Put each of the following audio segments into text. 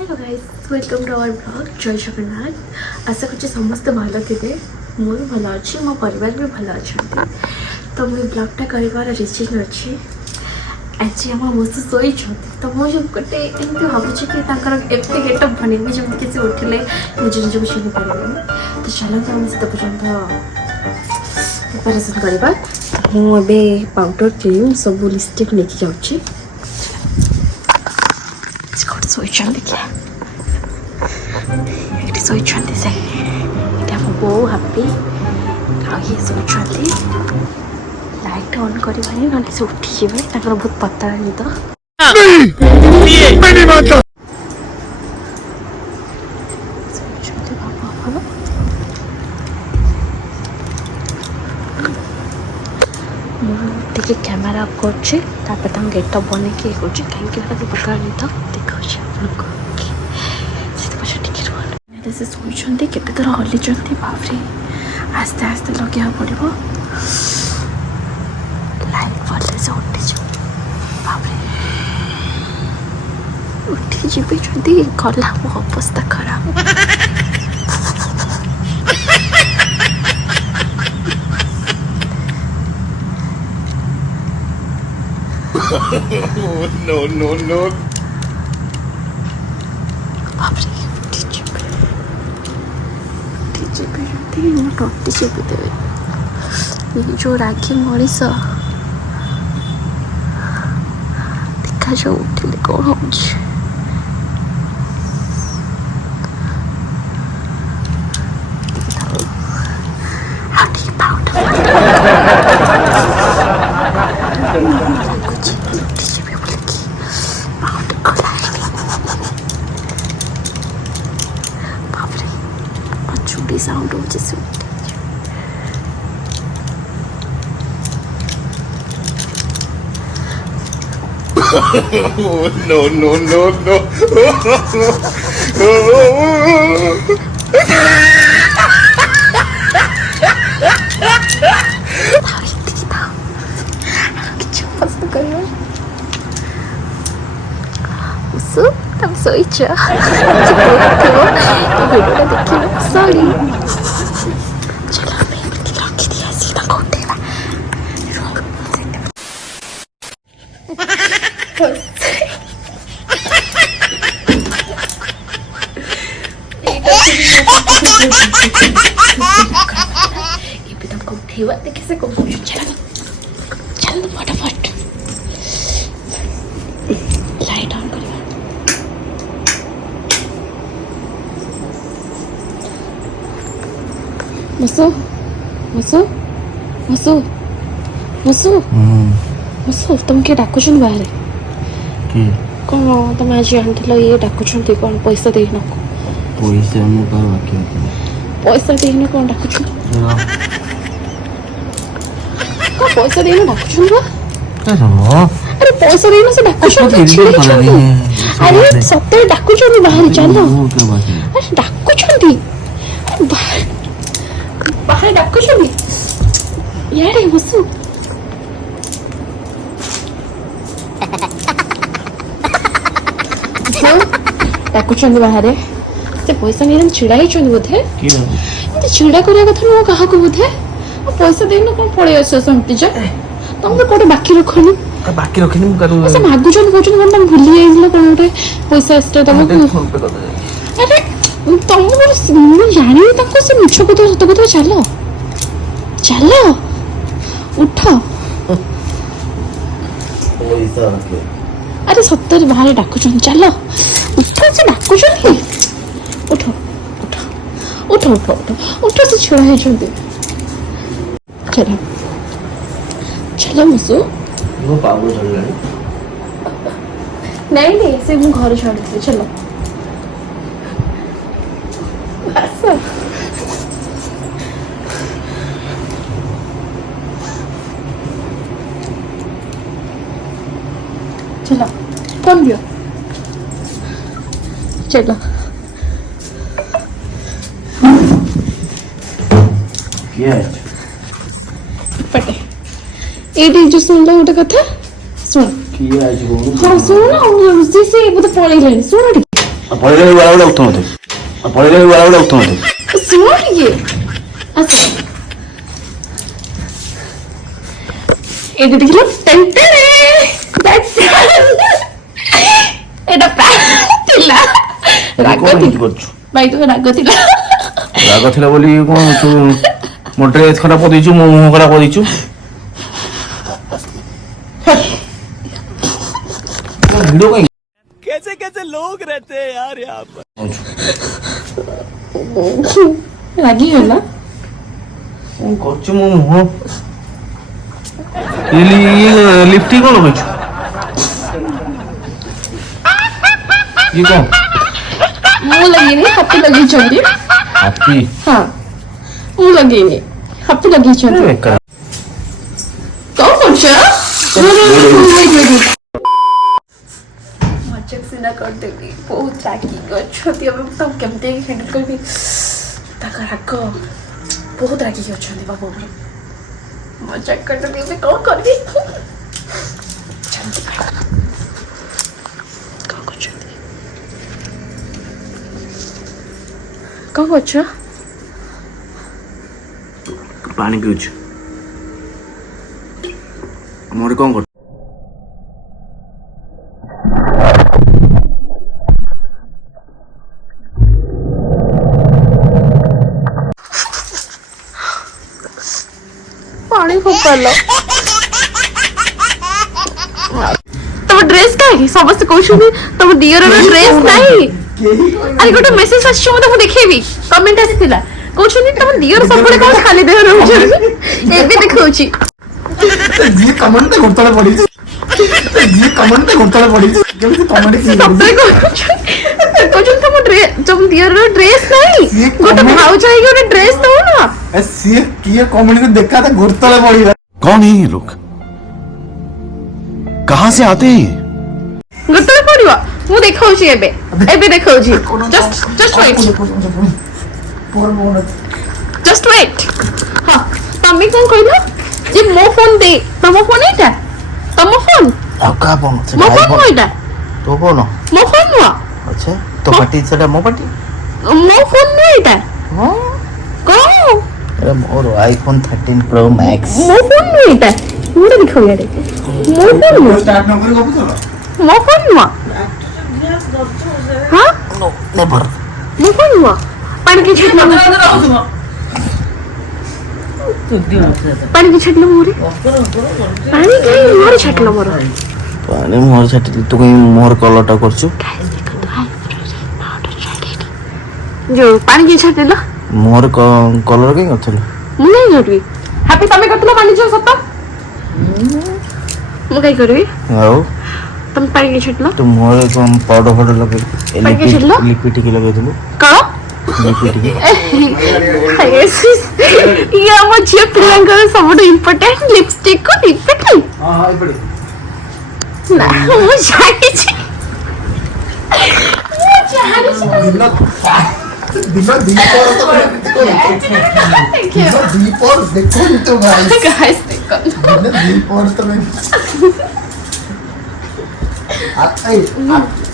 Hello guys welcome to our blog Jai Jagannath. आशा कर समस्ते भल थे मुझे भल अच्छी मो परिवार भी भल अच्छा। तो मुझे ब्लॉगटा कर रिजन अच्छी आज आम मोसू शोई तो मुझे गोटे एमती भावुँ कि एत गेटअप बनैबी जमी किसी उठिले निज निजक चिन्ह पारे। तो चलते आम से पर्यंत प्रिपेरेसन करवा। मुझे पाउडर क्रीम सब लिपस्टिक लेके जाऊँगी। शोचंदी क्या ये शोचंदी से ये हम बो हापी ये शोचंदी लाइट ऑन करवानी ना से उठी जीवे ताकर बहुत पतला निद शोचंदी बाबा भलो मुझे कैमेरा अप कर गेटअप बन के कहीं पतला निद देखा से शोचंदी केते थर हली बापरे आस्ते आस्ते लगे पड़ो लाइट पड़े से उठी बापरे उठी जी गला मो अवस्था खराब। No, no, no. टट्टी चेपी देवे ये जो राखी मनीष देखा जाऊ उठिले कौन हो साउंड हो जैसे No, no, no, no. तुम सोच वीडियो देखिए सॉरी चलो रखी दिया सीधा खोटेगा ये भी तुमको उठेवा देखिए से कौन चलो चलो फटाफट लाइट ऑन करिए। मसू मसू मसू मसू मसू तुम किए डाकुन बाहर कौन तुम आज आनी ये डाकुं कौन पैसा देन पैसा देन कौन डाकुन कौन पैसा देन डाकुन अरे पैसा देन से डाकुन अरे सत्य डाकुन बाहर चल अरे डाकुं बाहर डाकुन यार मसू डाकुन बाहर से पैसा नहीं छिड़ा ही बोधे छिड़ा करा कथा नुह क्या बोधे पैसा देना कौन पड़े आसमती जा तुम तो कौटे बाकी रखनी बाकी रखनी से मागुच कौन तुम भूली जाइए कौन गोटे पैसा आसता तुमको अरे तुम मुझे जानी से मिछ कथ सत कथ चल चल उठ अरे सत्तर बाहर डाकुन चल उठ से डाकुन उठ उठ उठ उठ उठ उठ से छिड़ा है चल चल मसू नहीं नहीं से मुझे घर छाड़ चलो चलो कौन दियो चलो पटे ये जो सुन लो गोटे कथा सुन हाँ शुण से बोधे पलैलानी शुण पळेला वाला उठतो मते पळेला वाला उठतो मते सुनो ये अच्छा ये देखिलो टेंटेरे दैट्स एटा प्याला राग भाई तो राग थिला राग थिला बोली कोन तू मो ड्रेस खराब कर दिछु मो मुंह खराब कर दिछु वीडियो कहीं कैसे कैसे लोग रहते हैं यार यहाँ पर। रागी होला कौन करछु मो मुंह ये लिपस्टिक कोन लगैछु ये कौन मु लगेनी हाथी लगी चंदी हाथी हां मु लगेनी हाथी लगी चंदी बेकार कौन करछा मजाक से ना कर देली बहुत रागी गछती अब तो केमते हैंडल करबी ताका राग बहुत रागी गछती बाबू मजाक कर देली मैं कौन करबी चंदी कौन करछती कौन करछा पानी पिउछु मोर कौन कर पानी फोपालो तब ड्रेस काहे समस्त कहउछु तब डियर ड्रेस नाही अरे गोटे मेसेज आछो मते मु देखेबी कमेंट आसीथिला कहउछु तब डियर सबले कोन खाली देह रहउछु एबे देखउछि जी कमेंट पे घोटाला पड़ी जी कमेंट पे घोटाला पड़ी केମିତି कमेंट की सबले कहउछु तब ड्रेस जब डियर ड्रेस नाही गोटे भाउज आइ गोटे ड्रेस दो ना ए सी किए कमेंट को देखा था घोटाला पड़ी कौन है ये लोग कहाँ से आते हैं ये? गोटे पड़िवा मु देखउछि एबे देखउछि जस्ट वेट जस्ट वेट हां तमे कोन कहलो जे मो फोन दे तम फोन एटा तम फोन अब का फोन मो फोन एटा तो फोन मो फोन नुआ अच्छा तो पार्टी सेटा मो पार्टी मो फोन नुआ एटा हां को अरे मोर आईफोन 13 प्रो मैक्स मो फोन नुआ एटा मुरे दिखो यारे मो फोन नुआ स्टार्ट न करे गप तो मो फोन नुआ हां नो नेवर मो फोन नुआ पानी की छटना पानी की छटना मोरे पानी काई मोरे छटला मोर पानी मोर छाटी तू कहीं मोर कलरटा करछु जो पानी की छटला मोर कलर कहीं करथल मु नहीं करबी हैप्पी तमे करतलो पानी जो सत्ता मु काई करबी आओ तुम पानी की छटला तू मोर कौन पाउडर फाउडर लगे पानी के छिटलो? लिपिटी के लगे दिलु करो लिपिटी के ये हम झियो पिलांकर सबटो इंपोर्टेंट लिपस्टिक को लिपस्टिक हां हां पड़ी ना मु जानि छी दिनो दीपर तो दीपर देखो तो भाई गाइस देखो दिनो दीपर तो मैं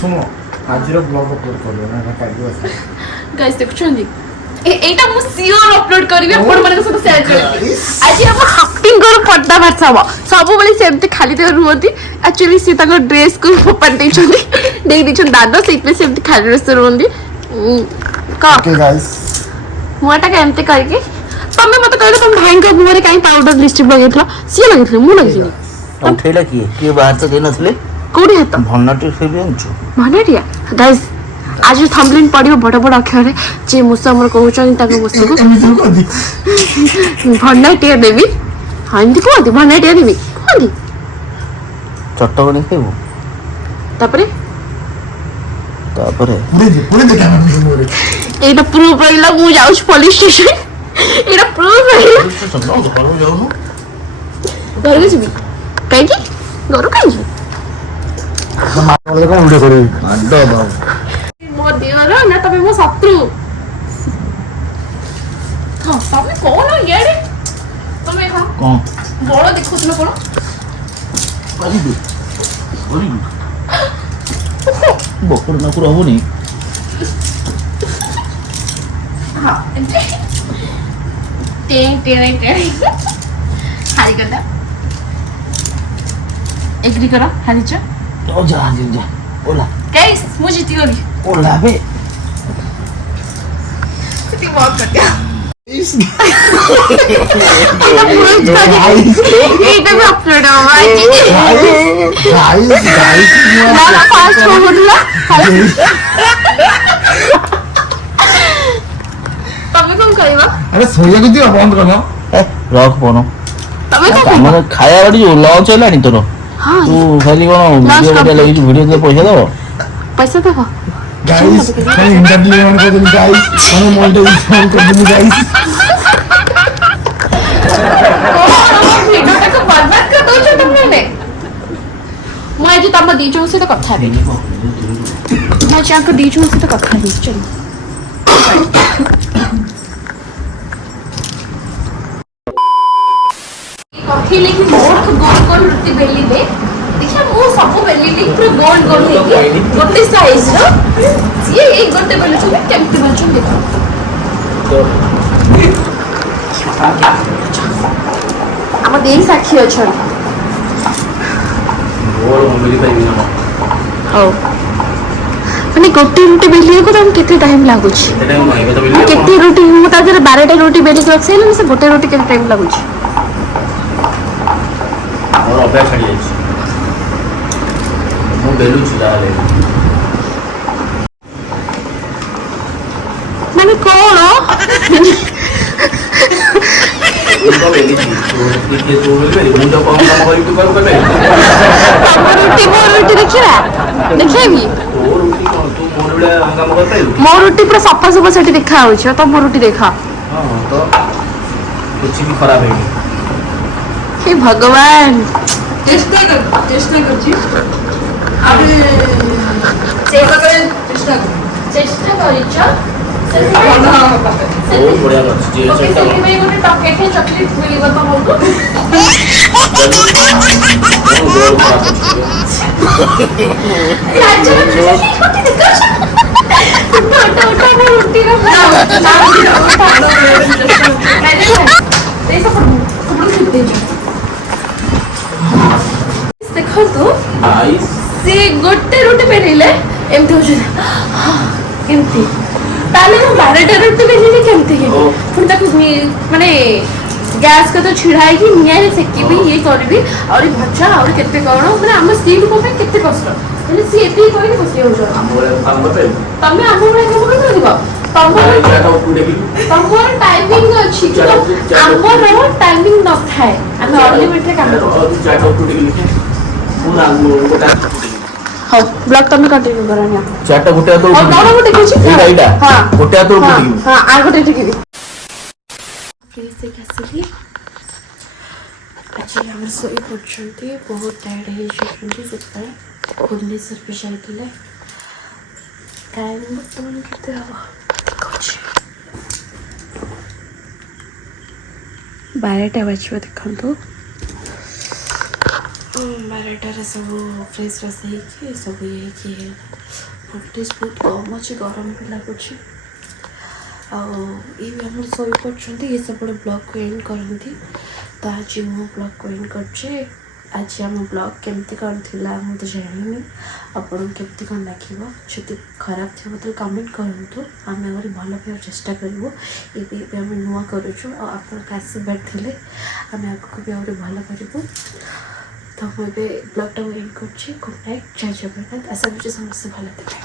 सुनो आजर ब्लॉग अपलोड कर ना काली आसे गाइस देखछोंदी एटा मु सियोर अपलोड करबी अपन माने साथ शेयर करबी आज हम हाफ्टिंग कर पट्टा भाषावा सब बेले सेमते खाली दे रुहती एक्चुअली सी ताको ड्रेस को पट्टे छोंदी देख दिछन दादा सेटले सेमते खाली ड्रेस रुहती का ओके गाइस मुआटा केमते करके तमे मते कहले तुम भाई को मुरे काई पाउडर लिपस्टिक लगेथला सी लगेथले मु लगेनी उठेला किए बाहर तो देन असले कोडी हेत भन्नाटी से भी अंचु मानेरिया गाइस आज थंबनेल पडियो बड़ बड़ अक्षर रे जे मुसा हमर कहउछन ताको मुसा को भन्नाटिया देवी हांदी को दे भन्नाटिया देवी कोदी चट्टकणी खाइबो तापरे तापरे पूरे देखा मैं एटा प्रूफ रहिला मु जाउछ पुलिस स्टेशन एटा प्रूफ रहिला घर के छिबी काई की घर काई मारले कोन वीडियो करी अड्डा बाबू मो दियर ना तबे मो शत्रु हां तबे कोन येडे तमे हां कोन बड़ देखुछन कोन बोली बोली बकर ना कर होबनी हाँ टें टें टें हारी करता एग्री करा हारी चा ओ जा जा ओला गाइस मुझे जीती गली ओला बे कितनी बहुत कर दिया इस এইটা আপলোড হবে गाइस না ফাস্ট ফরওয়ার্ড লা তবে কোন কইবা अरे सोया को दियो बंद करना ରଖ ଫୋନ ତମେ କଣ ଆମର ଖାଇବା ବାଡ଼ି ଯୋଉ ଲଞ୍ଚ ହେଲାଣି ତୋର ହଁ ତୁ ଖାଲି କଣ ଭିଡ଼ିଓ ଗୋଟେ ଲାଗିଛି ଭିଡ଼ିଓ ଦେଲେ ପଇସା ଦବ पैसा देव गाइस मैं इंटरव्यू ऑन कर दूं गाइस मैं मोनेटाइजेशन कर दूं गाइस ଭିଡିଓଟାକୁ ବର୍ବାଦ କରି ଦଉଛ ତମେ ମୁଁ ଆଜି ତମ ଦି ଜଣଙ୍କ ସହିତ କଥା ହେବି ମୁଁ ଆଜି ଆଙ୍କ ଦି ଜଣଙ୍କ ସହିତ କଥା ହେବି ଚଲ କହିଲେ କି ମୋଠୁ ଗୋଲ ଗୋଲ ରୁଟି ବେଲି ଦେ ଦେଖିଆ ମୁଁ ସବୁ ବେଲିଲି ପୁରା ଗୋଲ ଗୋଲ ହେଇକି ଗୋଟେ ସାଇଜର ସିଏ ଏଇ ଗୋଟେ ବେଲୁଛନ୍ତି କେମିତି ବେଲୁଛନ୍ତି ଦେଖ ଆମ ଦେଇ ସାକ୍ଷୀ ଅଛନ୍ତି ହଉ ମାନେ ଗୋଟେ ରୁଟି ବେଲିବାକୁ ତମକୁ କେତେ ଟାଇମ୍ ଲାଗୁଛି କେତେ ରୁଟି ମୁଁ ତା ଦେହରେ 12ଟା ରୁଟି ବେଲିକି ରଖିସାରିଲିଣି ସେ ଗୋଟେ ରୁଟି କେତେ ଟାଇମ୍ ଲାଗୁଛି ମୋର ଅଭ୍ୟାସ ଛାଡ଼ି ଯାଇଛି ମୁଁ ବେଲୁଛି ଯାହେଲେ ମାନେ କଣ ତମ ରୁଟି ମୋ ରୁଟି ଦେଖିବା ଦେଖେଇବି ମୋ ରୁଟି ପୁରା ସଫା ସଫା ସେଠି ଦେଖା ହଉଛି ଆଉ ତମ ରୁଟି ଦେଖା କିଛି ବି ଖରାପ ହେଇନି हे भगवान चेष्टा करची चेष्टा କରିଛ ବହୁତ ବଢ଼ିଆ ଅଛି ସେଥିପାଇଁ ଗୋଟେ ଟକେଟେ ଚକଲେଟ୍ ମିଳିବ ତମକୁ ଦେଖନ୍ତୁ ସେ ଗୋଟେ ରୁଟି ବେଲିଲେ ଏମିତି ହଉଛି କେମିତି ତାହେଲେ ମୁଁ 12ଟା ରୁଟି ବେଲିଲେ କେମିତି ହେବ ପୁଣି ତାକୁ ମାନେ ଗ୍ୟାସ୍ କଥା ଛିଡ଼ା ହେଇକି ନିଆଁରେ ସେକିବି ଇଏ କରିବି ଆହୁରି ଭଜା ଆହୁରି କେତେ କ'ଣ ମାନେ ଆମ ସ୍ତ୍ରୀଙ୍କ ପାଇଁ କେତେ କଷ୍ଟ ହେଲେ ସିଏ ଏତିକି କରିକି ବସି ଯାଉଛ ତମେ ଆମ ଭଳିଆ କାମ କରିପାରିବ ତମର ଟାଇମିଂ ଅଛି ଆମର ଟାଇମିଂ ନଥାଏ ଆମେ ଅନଲିମିଟେଡ୍ କାମ କରୁଛୁ ହଉ ବ୍ଲଗ ତମେ କଣ୍ଟିନ୍ୟୁ କର ନା ଚାରଟା ଗୋଟେ ହାତ ହଁ କଣ ମୁଁ ଦେଖୁଛି ଏଇଟା ହଁ ଗୋଟେ ହାତ ହଁ ହଁ ଆଉ ଗୋଟେ ଟିକିବି ଫ୍ରେଶ୍ ହେଇକି ଆସିଲି ଆଜି ଆମର ଶୋଇ ପଡ଼ୁଛନ୍ତି ବହୁତ ଟାୟାର୍ଡ ହେଇଯାଇଛନ୍ତି ସେଥିପାଇଁ ଭୁବନେଶ୍ୱର ବି ଯାଇଥିଲେ ଟାଇମ୍ ବର୍ତ୍ତମାନ କେତେ ହବ ଦେଖୁଛି 12ଟା ବାଜିବ ଦେଖନ୍ତୁ 12ଟାରେ ସବୁ ଫ୍ରେଶ୍ ଫ୍ରେଶ୍ ହେଇକି ସବୁ ଇଏ ହେଇକି ଭୋଲ୍ଟେଜ୍ ବହୁତ କମ୍ ଅଛି ଗରମ ବି ଲାଗୁଛି ଆଉ ଇଏ ବି ଆମର ଶୋଇପଡ଼ୁଛନ୍ତି ଇଏ ସବୁବେଳେ ବ୍ଲଗ୍କୁ ଏଣ୍ଡ କରନ୍ତି ତ ଆଜି ମୁଁ ବ୍ଲଗ୍କୁ ଏଣ୍ଡ କରୁଛି ଆଜି ଆମ ବ୍ଲଗ୍ କେମିତି କ'ଣ ଥିଲା ମୁଁ ତ ଜାଣିନି ଆପଣଙ୍କୁ କେମିତି କ'ଣ ଲାଗିବ ଯଦି ଖରାପ ଥିବ ତାହେଲେ କମେଣ୍ଟ କରନ୍ତୁ ଆମେ ଆହୁରି ଭଲ କରିବାକୁ ଚେଷ୍ଟା କରିବୁ ଏବେ ଆମେ ନୂଆ କରୁଛୁ ଆଉ ଆପଣଙ୍କ ଆଶୀର୍ବାଦ ଥିଲେ ଆମେ ଆଗକୁ ବି ଆହୁରି ଭଲ କରିବୁ ତ ମୁଁ ଏବେ ବ୍ଲଗ୍ଟାକୁ ଏଣ୍ଡ କରୁଛି ଗୁଡ୍ ନାଇଟ୍ ଜୟ ଜଗନ୍ନାଥ ଆଶା କରୁଛି ସମସ୍ତେ ଭଲ ଥିବେ